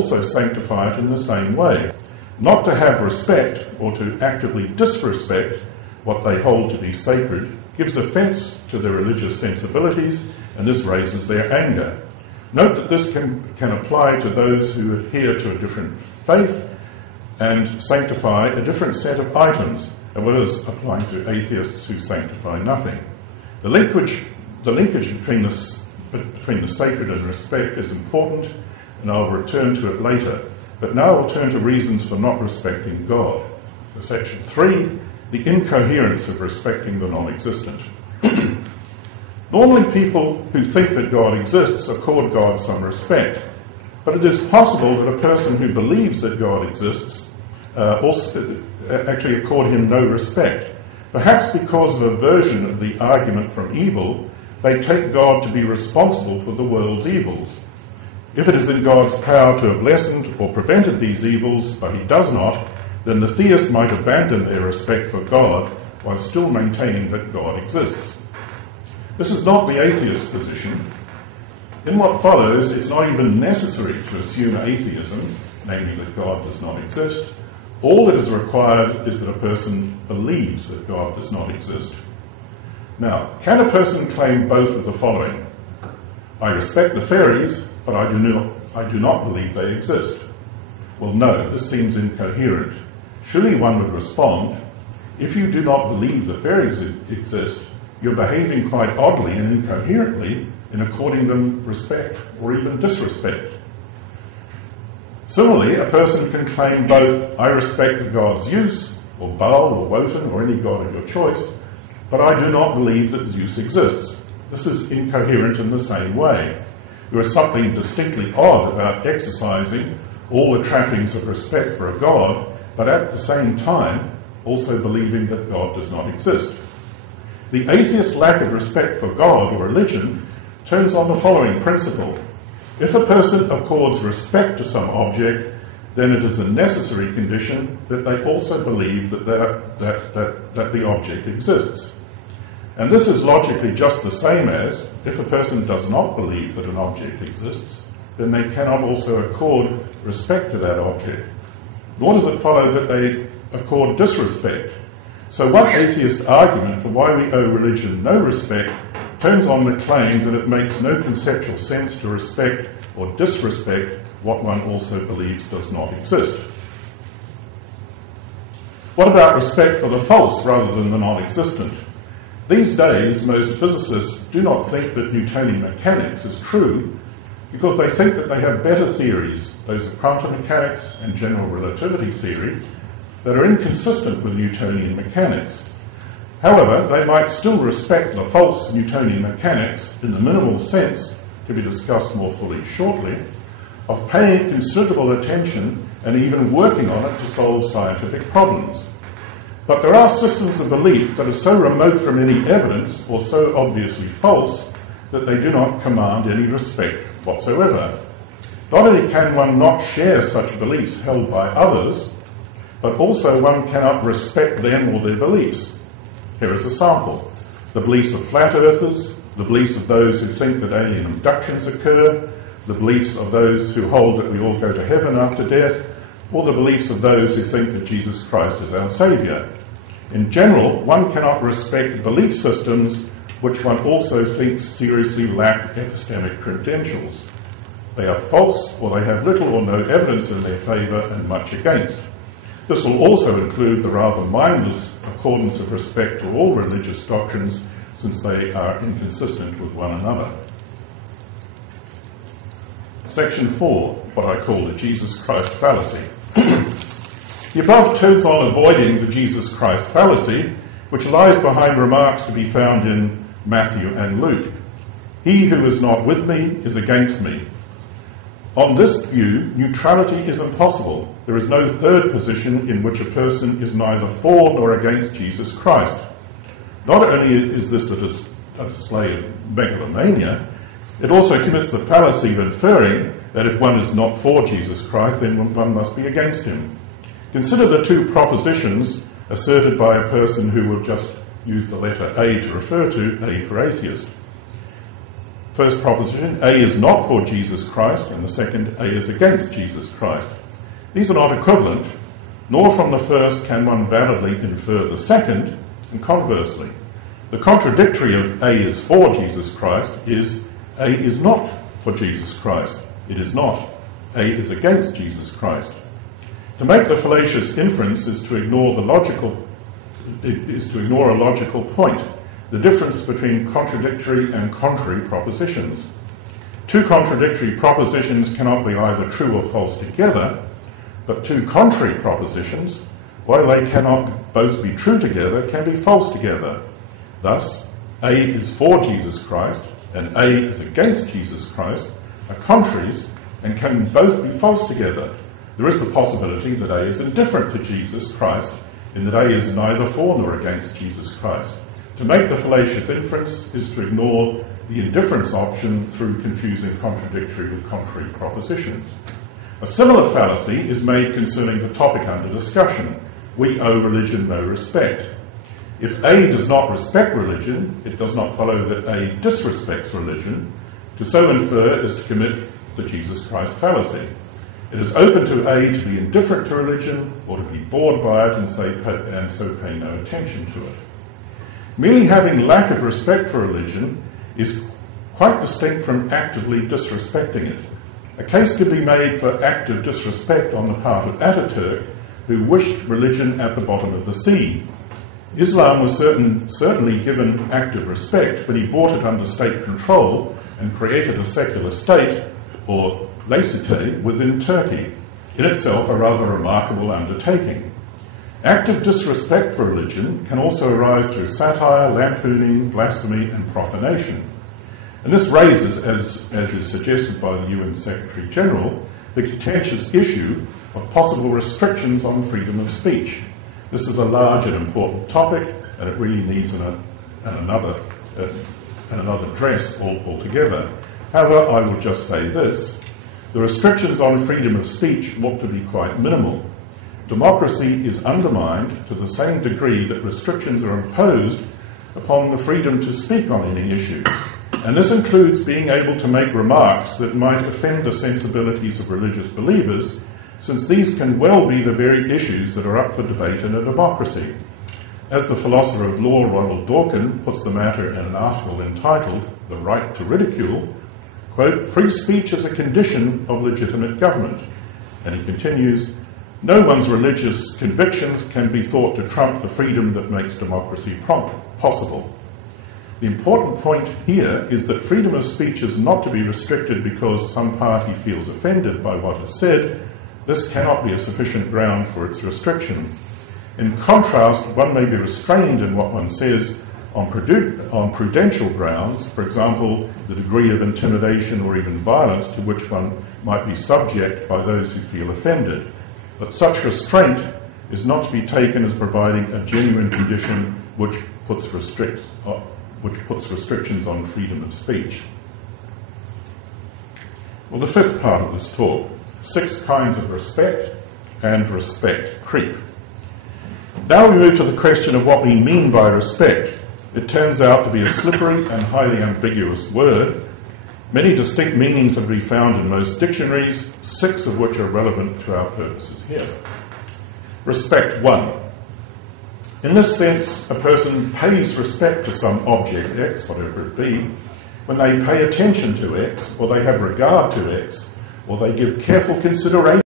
also sanctify it in the same way. Not to have respect or to actively disrespect what they hold to be sacred gives offence to their religious sensibilities, and this raises their anger. Note that this can apply to those who adhere to a different faith and sanctify a different set of items, as well as applying to atheists who sanctify nothing. The linkage between the sacred and respect is important, and I'll return to it later. But now I'll turn to reasons for not respecting God. So section 3, the incoherence of respecting the non-existent. Normally people who think that God exists accord God some respect, but it is possible that a person who believes that God exists also actually accord him no respect. Perhaps because of a version of the argument from evil, they take God to be responsible for the world's evils. If it is in God's power to have lessened or prevented these evils, but he does not, then the theist might abandon their respect for God while still maintaining that God exists. This is not the atheist position. In what follows, it's not even necessary to assume atheism, namely that God does not exist. All that is required is that a person believes that God does not exist. Now, can a person claim both of the following? I respect the fairies, but I do not believe they exist. Well, no, this seems incoherent. Surely one would respond, if you do not believe the fairies exist, you're behaving quite oddly and incoherently in according them respect or even disrespect. Similarly, a person can claim both, I respect God's Zeus, or Baal, or Wotan, or any god of your choice, but I do not believe that Zeus exists. This is incoherent in the same way. There is something distinctly odd about exercising all the trappings of respect for a god, but at the same time also believing that God does not exist. The atheist lack of respect for God or religion turns on the following principle. If a person accords respect to some object, then it is a necessary condition that they also believe that the object exists. And this is logically just the same as, if a person does not believe that an object exists, then they cannot also accord respect to that object. Nor does it follow that they accord disrespect. So one atheist argument for why we owe religion no respect turns on the claim that it makes no conceptual sense to respect or disrespect what one also believes does not exist. What about respect for the false rather than the non-existent? These days, most physicists do not think that Newtonian mechanics is true because they think that they have better theories, those of quantum mechanics and general relativity theory, that are inconsistent with Newtonian mechanics. However, they might still respect the false Newtonian mechanics in the minimal sense, to be discussed more fully shortly, of paying considerable attention and even working on it to solve scientific problems. But there are systems of belief that are so remote from any evidence or so obviously false that they do not command any respect whatsoever. Not only can one not share such beliefs held by others, but also one cannot respect them or their beliefs. Here is a sample. The beliefs of flat earthers, the beliefs of those who think that alien abductions occur, the beliefs of those who hold that we all go to heaven after death, or the beliefs of those who think that Jesus Christ is our Saviour. In general, one cannot respect belief systems which one also thinks seriously lack epistemic credentials. They are false, or they have little or no evidence in their favour and much against. This will also include the rather mindless accordance of respect to all religious doctrines, since they are inconsistent with one another. Section 4, what I call the Jesus Christ fallacy. The above turns on avoiding the Jesus Christ fallacy, which lies behind remarks to be found in Matthew and Luke. He who is not with me is against me. On this view, neutrality is impossible. There is no third position in which a person is neither for nor against Jesus Christ. Not only is this a display of megalomania, it also commits the fallacy of inferring that if one is not for Jesus Christ, then one must be against him. Consider the two propositions asserted by a person who would just use the letter A to refer to, A for atheist. First proposition, A is not for Jesus Christ, and the second, A is against Jesus Christ. These are not equivalent, nor from the first can one validly infer the second, and conversely. The contradictory of A is for Jesus Christ is A is not for Jesus Christ. It is not. A is against Jesus Christ. To make the fallacious inference is to ignore a logical point, the difference between contradictory and contrary propositions. Two contradictory propositions cannot be either true or false together, but two contrary propositions, while they cannot both be true together, can be false together. Thus, A is for Jesus Christ and A is against Jesus Christ are contraries and can both be false together. There is the possibility that A is indifferent to Jesus Christ, in that A is neither for nor against Jesus Christ. To make the fallacious inference is to ignore the indifference option through confusing contradictory with contrary propositions. A similar fallacy is made concerning the topic under discussion. We owe religion no respect. If A does not respect religion, it does not follow that A disrespects religion. To so infer is to commit the Jesus Christ fallacy. It is open to A to be indifferent to religion or to be bored by it and so pay no attention to it. Merely having lack of respect for religion is quite distinct from actively disrespecting it. A case could be made for active disrespect on the part of Ataturk, who wished religion at the bottom of the sea. Islam was certainly given active respect when he brought it under state control and created a secular state, or laicite, within Turkey, in itself a rather remarkable undertaking. Active disrespect for religion can also arise through satire, lampooning, blasphemy, and profanation. And this raises, as is suggested by the UN Secretary General, the contentious issue of possible restrictions on freedom of speech. This is a large and important topic, and it really needs another address altogether. However, I will just say this. The restrictions on freedom of speech ought to be quite minimal. Democracy is undermined to the same degree that restrictions are imposed upon the freedom to speak on any issue. And this includes being able to make remarks that might offend the sensibilities of religious believers, since these can well be the very issues that are up for debate in a democracy. As the philosopher of law Ronald Dawkins puts the matter in an article entitled "The Right to Ridicule," quote, "Free speech is a condition of legitimate government." And he continues, "No one's religious convictions can be thought to trump the freedom that makes democracy possible." The important point here is that freedom of speech is not to be restricted because some party feels offended by what is said. This cannot be a sufficient ground for its restriction. In contrast, one may be restrained in what one says on prudential grounds, for example, the degree of intimidation or even violence to which one might be subject by those who feel offended. But such restraint is not to be taken as providing a genuine condition which puts restrictions on freedom of speech. Well, the fifth part of this talk, 6 kinds of respect and respect creep. Now we move to the question of what we mean by respect. It turns out to be a slippery and highly ambiguous word. Many distinct meanings have been found in most dictionaries, 6 of which are relevant to our purposes here. Respect 1. In this sense, a person pays respect to some object X, whatever it be, when they pay attention to X, or they have regard to X, or they give careful consideration